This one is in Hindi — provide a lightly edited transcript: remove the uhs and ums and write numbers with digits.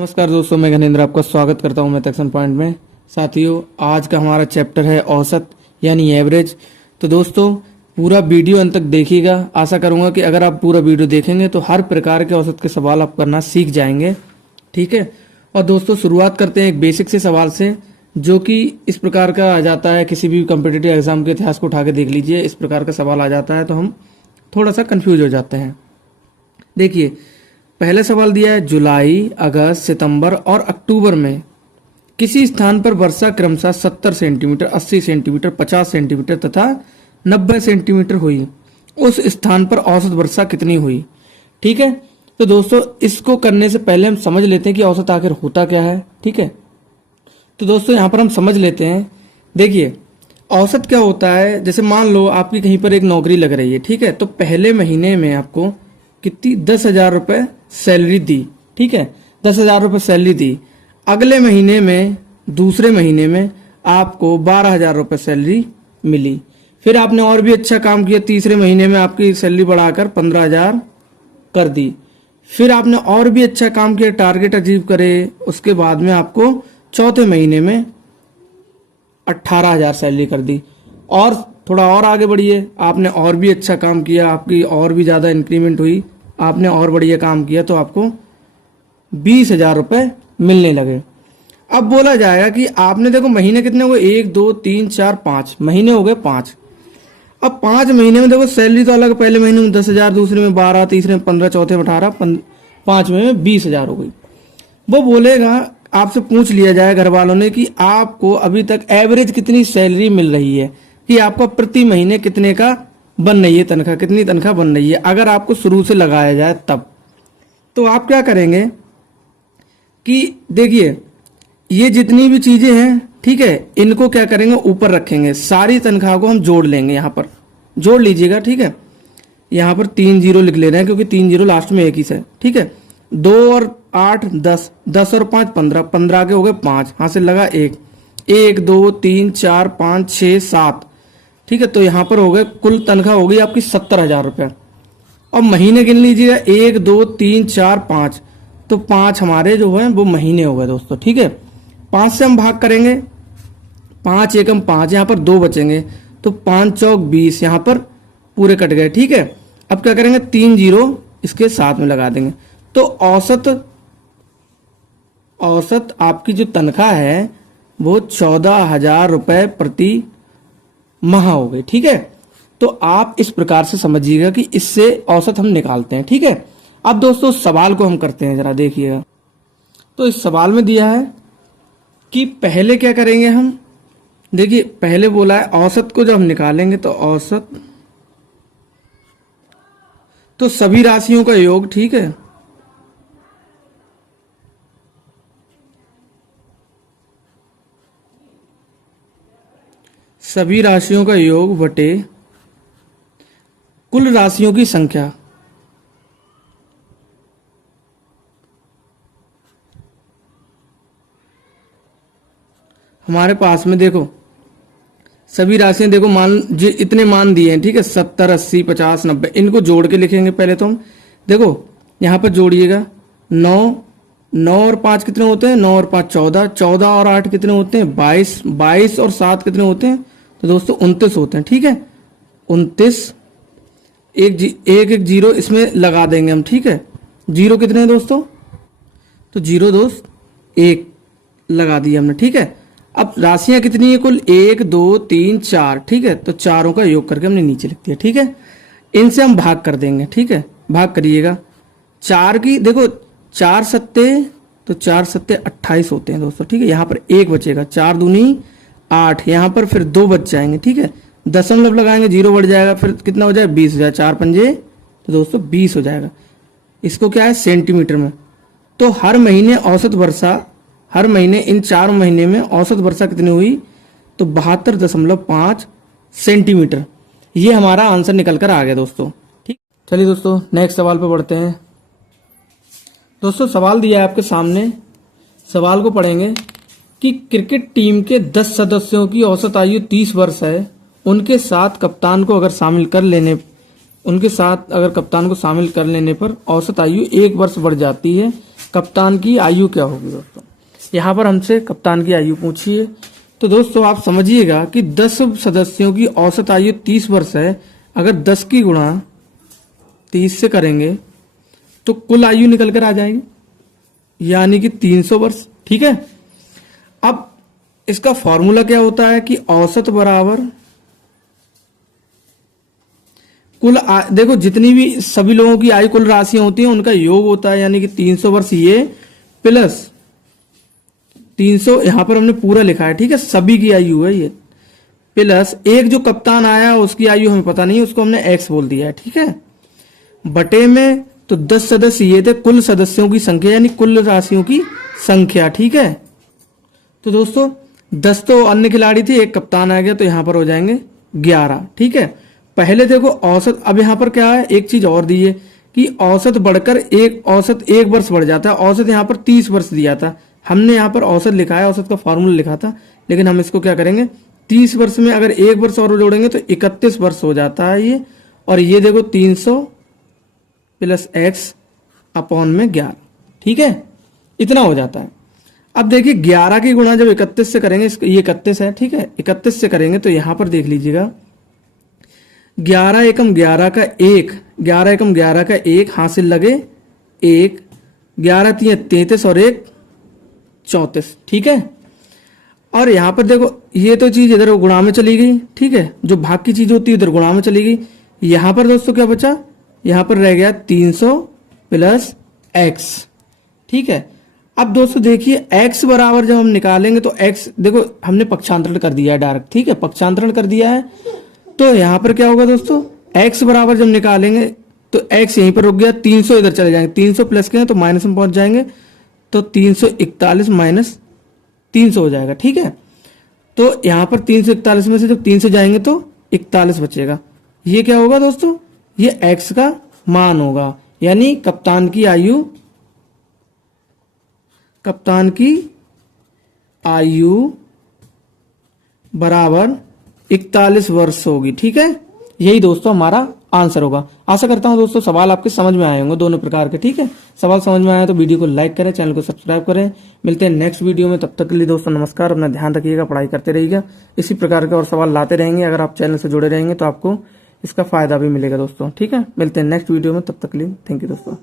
नमस्कार दोस्तों, मैं घनेंद्र आपका स्वागत करता हूं मैथ एक्शन पॉइंट में। साथियों, आज का हमारा चैप्टर है औसत यानी एवरेज। तो दोस्तों पूरा वीडियो अंत तक देखिएगा। आशा करूंगा कि अगर आप पूरा वीडियो देखेंगे तो हर प्रकार के औसत के सवाल आप करना सीख जाएंगे। ठीक है। और दोस्तों शुरुआत करते हैं एक बेसिक से सवाल से, जो कि इस प्रकार का आ जाता है। किसी भी कॉम्पिटिटिव एग्जाम के इतिहास को उठा के देख लीजिए, इस प्रकार का सवाल आ जाता है तो हम थोड़ा सा कंफ्यूज हो जाते हैं। देखिए, पहला सवाल दिया है, जुलाई, अगस्त, सितंबर और अक्टूबर में किसी स्थान पर वर्षा क्रमशः 70 सेंटीमीटर, 80 सेंटीमीटर, 50 सेंटीमीटर तथा 90 सेंटीमीटर हुई। उस स्थान पर औसत वर्षा कितनी हुई? ठीक है। तो दोस्तों इसको करने से पहले हम समझ लेते हैं कि औसत आखिर होता क्या है। ठीक है। तो दोस्तों यहाँ पर हम समझ लेते हैं। देखिए, औसत क्या होता है, जैसे मान लो आपकी कहीं पर एक नौकरी लग रही है। ठीक है। तो पहले महीने में आपको कितनी 10,000 रुपये सैलरी दी। ठीक है, 10,000 रुपये सैलरी दी। अगले महीने में, दूसरे महीने में आपको 12,000 रुपये सैलरी मिली। फिर आपने और भी अच्छा काम किया, तीसरे महीने में आपकी सैलरी बढ़ाकर 15,000 कर दी। फिर आपने और भी अच्छा काम किया, टारगेट अचीव करे, उसके बाद में आपको चौथे महीने में 18,000 सैलरी कर दी। और थोड़ा और आगे बढ़िए, आपने और भी अच्छा काम किया, आपकी और भी ज़्यादा इंक्रीमेंट हुई, आपने और बढ़िया काम किया तो आपको 20,000 रुपये मिलने लगे। अब बोला जाएगा कि आपने देखो महीने कितने हो गए, 1 2 3 4 5 महीने हो गए 5। अब 5 महीने में देखो सैलरी तो अलग, पहले महीने में 10,000, दूसरे में 12, तीसरे में 15, चौथे में 18, 5वें में 20,000 हो गई। वो बोलेगा, आपसे पूछ लिया जाए घर वालों ने कि आपको अभी तक एवरेज कितनी सैलरी मिल रही है, कि आपको प्रति महीने कितने का बन रही है तनख्वाह, कितनी तनख्वाह बन रही है। अगर आपको शुरू से लगाया जाए तब तो आप क्या करेंगे कि देखिए, ये जितनी भी चीजें हैं, ठीक है, इनको क्या करेंगे, ऊपर रखेंगे। सारी तनख्वाह को हम जोड़ लेंगे, यहां पर जोड़ लीजिएगा। ठीक है, यहां पर 3 जीरो लिख ले रहे हैं क्योंकि 3 जीरो लास्ट में एक ही से। ठीक है, 2 और 8 10, 10 और 5 15, 15 के हो गए 5, हाथ से लगा 1, 1 2 3 4 5 6 7। ठीक है, तो यहां पर हो गए, कुल तनख्वाह हो गई आपकी 70,000 रुपये। और महीने गिन लीजिएगा, 1 2 3 4 5, तो 5 हमारे जो है वो महीने हो गए दोस्तों। ठीक है, 5 से हम भाग करेंगे, 5 एकम 5, यहाँ पर 2 बचेंगे, तो 5 चौक 20, यहाँ पर पूरे कट गए। ठीक है, अब क्या करेंगे, 3 जीरो इसके साथ में लगा देंगे। तो औसत आपकी जो तनख्वाह है वो 14,000 रुपये प्रति माह हो गई। ठीक है, तो आप इस प्रकार से समझिएगा कि इससे औसत हम निकालते हैं। ठीक है, अब दोस्तों सवाल को हम करते हैं, जरा देखिएगा। तो इस सवाल में दिया है कि पहले क्या करेंगे हम, देखिए पहले बोला है औसत को जब हम निकालेंगे तो औसत, तो सभी राशियों का योग। ठीक है, सभी राशियों का योग बटे कुल राशियों की संख्या। हमारे पास में देखो सभी राशियां, देखो मान जो इतने मान दिए हैं। ठीक है, 70 80 50 90, इनको जोड़ के लिखेंगे पहले तो हम। देखो यहां पर जोड़िएगा, 9 और 5 कितने होते हैं, 9 और 5 14, 14 और 8 कितने होते हैं, 22, 22 और 7 कितने होते हैं, तो दोस्तों 29 होते हैं। ठीक है, 29, एक जीरो इसमें लगा देंगे हम। ठीक है, जीरो कितने हैं दोस्तों, तो जीरो दोस्त 1 लगा दिया हमने। ठीक है, अब राशियां कितनी है कुल, 1 2 3 4। ठीक है, तो चारों का योग करके हमने नीचे लिख दिया। ठीक है, इनसे हम भाग कर देंगे। ठीक है, भाग करिएगा, 4 की देखो 4 सत्ते, तो 4 सत्ते 28 होते हैं दोस्तों। ठीक है, यहाँ पर 1 बचेगा, 4 दूनी 8, यहाँ पर फिर 2 बच जाएंगे। ठीक है, दशमलव लगाएंगे, 0 बढ़ जाएगा, फिर कितना हो जाएगा, 20 हो जाएगा, 4 पंजे, तो दोस्तों 20 हो जाएगा। इसको क्या है, सेंटीमीटर में। तो हर महीने औसत वर्षा, हर महीने इन 4 महीने में औसत वर्षा कितनी हुई, तो 72.5 सेंटीमीटर। ये हमारा आंसर निकल कर आ गया दोस्तों। ठीक, चलिए दोस्तों नेक्स्ट सवाल पे बढ़ते हैं। दोस्तों सवाल दिया है आपके सामने, सवाल को पढ़ेंगे कि क्रिकेट टीम के 10 सदस्यों की औसत आयु 30 वर्ष है। उनके साथ कप्तान को अगर शामिल कर लेने उनके साथ अगर कप्तान को शामिल कर लेने पर औसत आयु 1 वर्ष बढ़ जाती है। कप्तान की आयु क्या होगी दोस्तों। यहाँ पर हमसे कप्तान की आयु पूछी है, तो दोस्तों आप समझिएगा कि 10 सदस्यों की औसत आयु 30 वर्ष है। अगर 10 की गुणा 30 से करेंगे तो कुल आयु निकल कर आ जाएगी, यानी कि 300 वर्ष। ठीक है, अब इसका फॉर्मूला क्या होता है कि औसत बराबर कुल देखो जितनी भी सभी लोगों की आयु कुल राशियां होती हैं उनका योग होता है, यानी कि 300 वर्ष ये प्लस 300 यहां पर हमने पूरा लिखा है, ठीक है, सभी की आयु है ये, प्लस एक जो कप्तान आया उसकी आयु हमें पता नहीं, उसको हमने एक्स बोल दिया है। ठीक है, बटे में तो 10 सदस्य ये थे, कुल सदस्यों की संख्या यानी कुल राशियों की संख्या। ठीक है, तो दोस्तों 10 तो अन्य खिलाड़ी थे, एक कप्तान आ गया तो यहां पर हो जाएंगे 11। ठीक है, पहले देखो औसत, अब यहां पर क्या है, एक चीज और दी है कि औसत बढ़कर औसत 1 वर्ष बढ़ जाता है। औसत यहां पर 30 वर्ष दिया था, हमने यहां पर औसत लिखा है, औसत का फॉर्मूला लिखा था, लेकिन हम इसको क्या करेंगे 30 वर्ष में अगर 1 वर्ष और जोड़ेंगे तो 31 वर्ष हो जाता है ये। और ये देखो 300 प्लस एक्स अपॉन में 11। ठीक है, इतना हो जाता है। अब देखिए 11 की गुणा जब 31 से करेंगे, ये 31 है, ठीक है, 31 से करेंगे तो यहां पर देख लीजिएगा 11 एकम 11 का 1, 11 एकम 11 का 1 हासिल लगे 1, 11 3 33 और 1 34। ठीक है, और यहां पर देखो ये तो चीज इधर गुणा में चली गई। ठीक है, जो भाग की चीज होती है इधर गुणा में चली गई। यहां पर दोस्तों क्या बचा, यहां पर रह गया 300 प्लस एक्स। ठीक है, अब दोस्तों देखिए x बराबर जब हम निकालेंगे तो x देखो हमने पक्षांतरण कर दिया है डायरेक्ट। ठीक है, पक्षांतरण कर दिया है, तो यहां पर क्या होगा दोस्तों, x बराबर जब निकालेंगे तो x यहीं पर रुक गया, 300 इधर चले जाएंगे, 300 प्लस के तो माइनस में पहुंच जाएंगे, तो 341 माइनस 300 हो जाएगा। ठीक है, तो यहां पर 341 में से जब 300 जाएंगे तो 41 बचेगा। ये क्या होगा दोस्तों, ये x का मान होगा, यानी कप्तान की आयु बराबर 41 वर्ष होगी। ठीक है, यही दोस्तों हमारा आंसर होगा। आशा करता हूं दोस्तों सवाल आपके समझ में आए होंगे दोनों प्रकार के। ठीक है, सवाल समझ में आया तो वीडियो को लाइक करें, चैनल को सब्सक्राइब करें। मिलते हैं नेक्स्ट वीडियो में, तब तक के लिए दोस्तों नमस्कार, अपना ध्यान रखिएगा, पढ़ाई करते रहिएगा, इसी प्रकार के और सवाल लाते रहेंगे। अगर आप चैनल से जुड़े रहेंगे तो आपको इसका फायदा भी मिलेगा दोस्तों। ठीक है, मिलते हैं नेक्स्ट वीडियो में, तब तक के लिए थैंक यू दोस्तों।